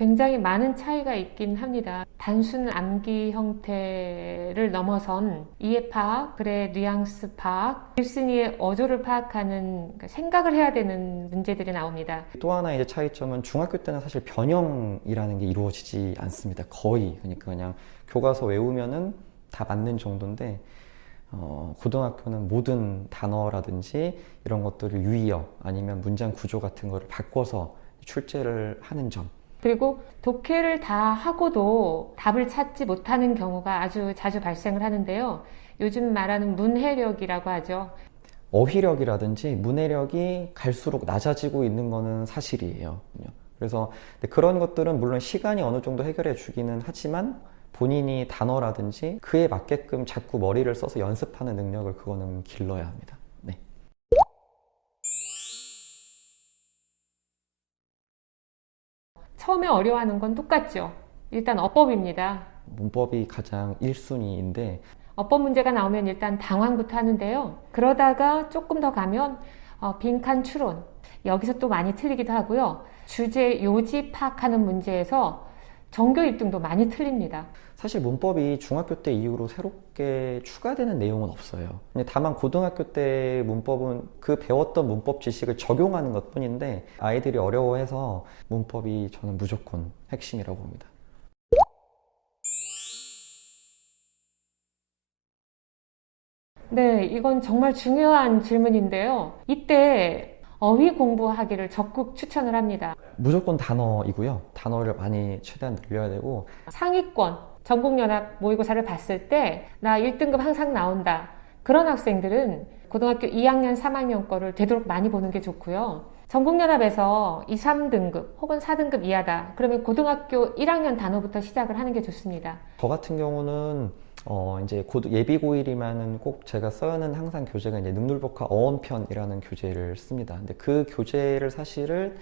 굉장히 많은 차이가 있긴 합니다. 단순 암기 형태를 넘어선 이해 파악, 글의 뉘앙스 파악, 글쓴이의 어조를 파악하는 그러니까 생각을 해야 되는 문제들이 나옵니다. 또 하나의 이제 차이점은 중학교 때는 사실 변형이라는 게 이루어지지 않습니다. 거의. 그러니까 그냥 교과서 외우면은 다 맞는 정도인데 고등학교는 모든 단어라든지 이런 것들을 유의어 아니면 문장 구조 같은 거를 바꿔서 출제를 하는 점. 그리고 독해를 다 하고도 답을 찾지 못하는 경우가 아주 자주 발생을 하는데요. 요즘 말하는 문해력이라고 하죠. 어휘력이라든지 문해력이 갈수록 낮아지고 있는 거는 사실이에요. 그래서 그런 것들은 물론 시간이 어느 정도 해결해 주기는 하지만 본인이 단어라든지 그에 맞게끔 자꾸 머리를 써서 연습하는 능력을 그거는 길러야 합니다. 네. 처음에 어려워하는 건 똑같죠. 일단 어법입니다. 문법이 가장 1순위인데 어법 문제가 나오면 일단 당황부터 하는데요. 그러다가 조금 더 가면 빈칸 추론, 여기서 또 많이 틀리기도 하고요. 주제 요지 파악하는 문제에서 정교 1등도 많이 틀립니다. 사실 문법이 중학교 때 이후로 새롭게 추가되는 내용은 없어요. 근데 다만 고등학교 때 문법은 그 배웠던 문법 지식을 적용하는 것 뿐인데 아이들이 어려워해서 문법이 저는 무조건 핵심이라고 봅니다. 네, 이건 정말 중요한 질문인데요. 이때 어휘 공부하기를 적극 추천을 합니다. 무조건 단어이고요. 단어를 많이 최대한 늘려야 되고 상위권, 전국연합 모의고사를 봤을 때 나 1등급 항상 나온다. 그런 학생들은 고등학교 2학년, 3학년 거를 되도록 많이 보는 게 좋고요. 전국연합에서 2, 3등급 혹은 4등급 이하다. 그러면 고등학교 1학년 단어부터 시작을 하는 게 좋습니다. 저 같은 경우는 이제 예비 고1이면은 꼭 제가 써야 하는 항상 교재가 이제 능률법화 어원편이라는 교재를 씁니다. 근데 그 교재를 사실은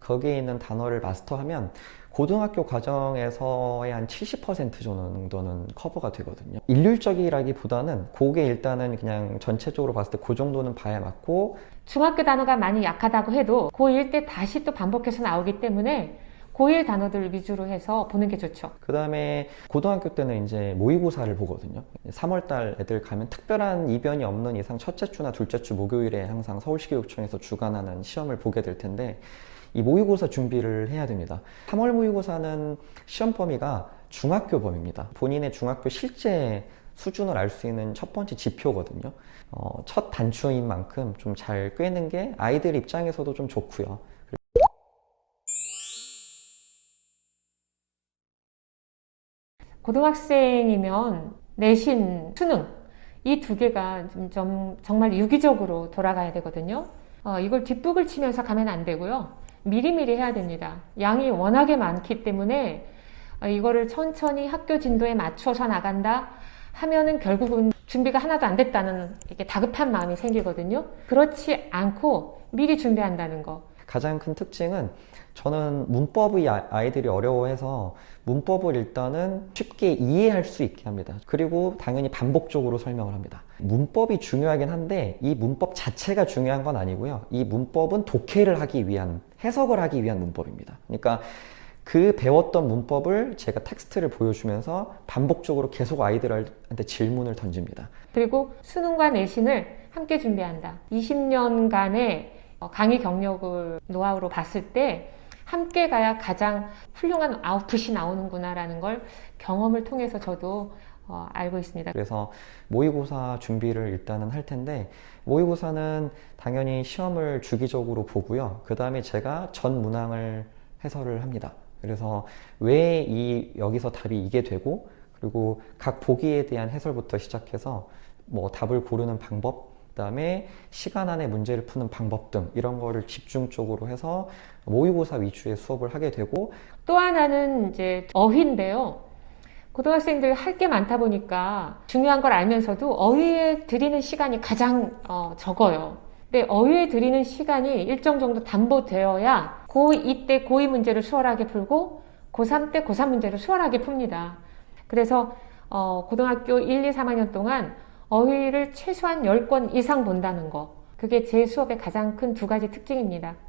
거기에 있는 단어를 마스터하면 고등학교 과정에서의 한 70% 정도는 커버가 되거든요. 일률적이라기보다는 그게 일단은 그냥 전체적으로 봤을 때 그 정도는 봐야 맞고 중학교 단어가 많이 약하다고 해도 고1 때 다시 또 반복해서 나오기 때문에 고1 단어들 위주로 해서 보는 게 좋죠. 그 다음에 고등학교 때는 이제 모의고사를 보거든요. 3월달 애들 가면 특별한 이변이 없는 이상 첫째 주나 둘째 주 목요일에 항상 서울시교육청에서 주관하는 시험을 보게 될 텐데 이 모의고사 준비를 해야 됩니다. 3월 모의고사는 시험 범위가 중학교 범위입니다. 본인의 중학교 실제 수준을 알 수 있는 첫 번째 지표거든요. 첫 단추인 만큼 좀 잘 꿰는 게 아이들 입장에서도 좀 좋고요. 고등학생이면 내신, 수능 이 두 개가 정말 유기적으로 돌아가야 되거든요. 이걸 뒷북을 치면서 가면 안 되고요. 미리미리 해야 됩니다. 양이 워낙에 많기 때문에 이거를 천천히 학교 진도에 맞춰서 나간다 하면은 결국은 준비가 하나도 안 됐다는 이렇게 다급한 마음이 생기거든요. 그렇지 않고 미리 준비한다는 거. 가장 큰 특징은 저는 문법의 아이들이 어려워해서 문법을 일단은 쉽게 이해할 수 있게 합니다. 그리고 당연히 반복적으로 설명을 합니다. 문법이 중요하긴 한데 이 문법 자체가 중요한 건 아니고요. 이 문법은 독해를 하기 위한, 해석을 하기 위한 문법입니다. 그러니까 그 배웠던 문법을 제가 텍스트를 보여주면서 반복적으로 계속 아이들한테 질문을 던집니다. 그리고 수능과 내신을 함께 준비한다. 20년간의 강의 경력을 노하우로 봤을 때 함께 가야 가장 훌륭한 아웃풋이 나오는구나라는 걸 경험을 통해서 저도 알고 있습니다. 그래서 모의고사 준비를 일단은 할 텐데 모의고사는 당연히 시험을 주기적으로 보고요. 그 다음에 제가 전 문항을 해설을 합니다. 그래서 왜 여기서 답이 이게 되고 그리고 각 보기에 대한 해설부터 시작해서 뭐 답을 고르는 방법, 그다음에 시간 안에 문제를 푸는 방법 등 이런 거를 집중적으로 해서 모의고사 위주의 수업을 하게 되고 또 하나는 이제 어휘인데요. 고등학생들 할 게 많다 보니까 중요한 걸 알면서도 어휘에 들이는 시간이 가장 적어요. 근데 어휘에 들이는 시간이 일정 정도 담보되어야 고2 때 고2 문제를 수월하게 풀고 고3 때 고3 문제를 수월하게 풉니다. 그래서 고등학교 1, 2, 3학년 동안 어휘를 최소한 10권 이상 본다는 거. 그게 제 수업의 가장 큰 두 가지 특징입니다.